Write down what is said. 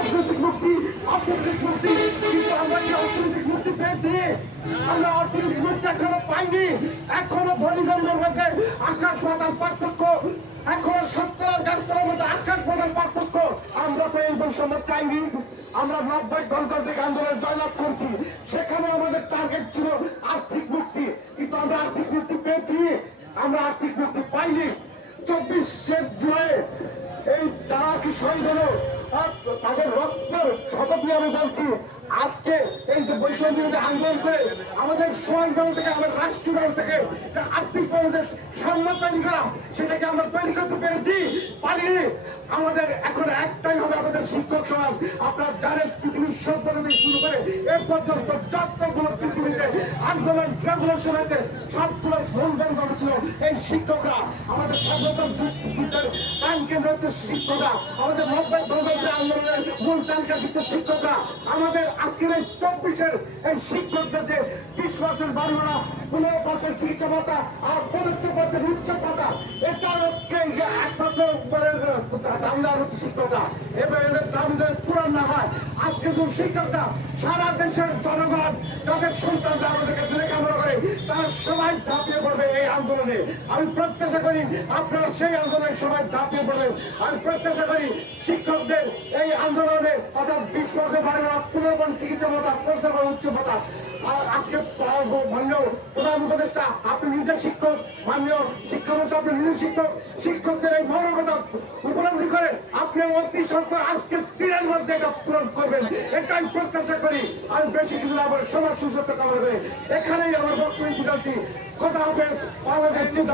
রাজনৈতিক মুক্তি, অর্থনৈতিক মুক্তি। কিন্তু আমরা কি অর্থনৈতিক মুক্তি পেয়েছি? আমরা অর্থনৈতিক মুক্তি এখনও পাইনি। এখনও ধনীগণের মধ্যে আকাশ পাতার পার্থক্য। এখনও সত্তর গাছতলার মধ্যে আকাশ পাতার পার্থক্য। আমরা তো এই বৈষম্য চাইনি। আমরা নব্বই গণতান্ত্রিক আন্দোলন জয়লাভ করছি। সেখানে আমাদের টার্গেট ছিল আর্থিক মুক্তি। কিন্তু আমরা আর্থিক মুক্তি পেয়েছি। আমরা আর্থিক মুক্তি পাইনি। চব্বিশের জুড়ে এই যারা কি সন্দেহ তাদের রক্তের শপথ নিয়ে আমি বলছি, আজকে এই যে বৈষম্য আন্দোলন করে আমাদের সমাজ ব্যবস্থা থেকে, আমাদের রাষ্ট্রীয় ব্যবস্থা থেকে যে আর্থিক ব্যবস্থার সাম্য তৈরি করা, সেটাকে আমরা তৈরি করতে পেরেছি, পারিনি। আমাদের এখন একটাই হবে আমাদের শিক্ষক সমাজ। আপনার জানেন পৃথিবীর জায়গা থেকে শুরু করে এ পর্যন্ত যতগুলো পৃথিবীতে আন্দোলন রেগুলেশন হয়েছে সবগুলো মূলধন করেছিল এই শিক্ষকরা। আমাদের স্বাধীনতার আমাদের আজকের এই চব্বিশের এই শিক্ষকদের যে বিশ বছর পনেরো বছর চিকিৎসা আর বছর উচ্চ এটা যে একমাত্র শিক্ষকরা। এবার এদের দাম যদি না হয়, আজকে শিক্ষকরা সারা দেশের জনগণ, যাদের সন্তানরা আমাদের করে তারা সবাই ঝাঁপিয়ে পড়বে এই আন্দোলনে। আমি প্রত্যাশা করি আপনারা সেই আন্দোলনে সবাই ঝাঁপিয়ে পড়বেন আমি প্রত্যাশা করি শিক্ষকদের এই আন্দোলনে অর্থাৎ বছর বাড়ি ভাড়া পনেরো বছর চিকিৎসা ভাতা পঞ্চাশ বছর উচ্চ ভাতা। আর আজকে মাননীয় প্রধান উপদেষ্টা, আপনি নিজের শিক্ষক, মাননীয় শিক্ষামন্ত্রী, আপনি নিজের শিক্ষক, শিক্ষকদের এই মর্মতা উপলব্ধি করেন, আপনি অতি সত্য আজকে দিনের মধ্যে এটা পূরণ করবেন। এটাই প্রত্যাশা করি আমি বেশি কিছু না, আমার সবার করে। এখানেই আমার বক্তব্য বুঝাচ্ছি কথা হবে, বাংলাদেশ ইউ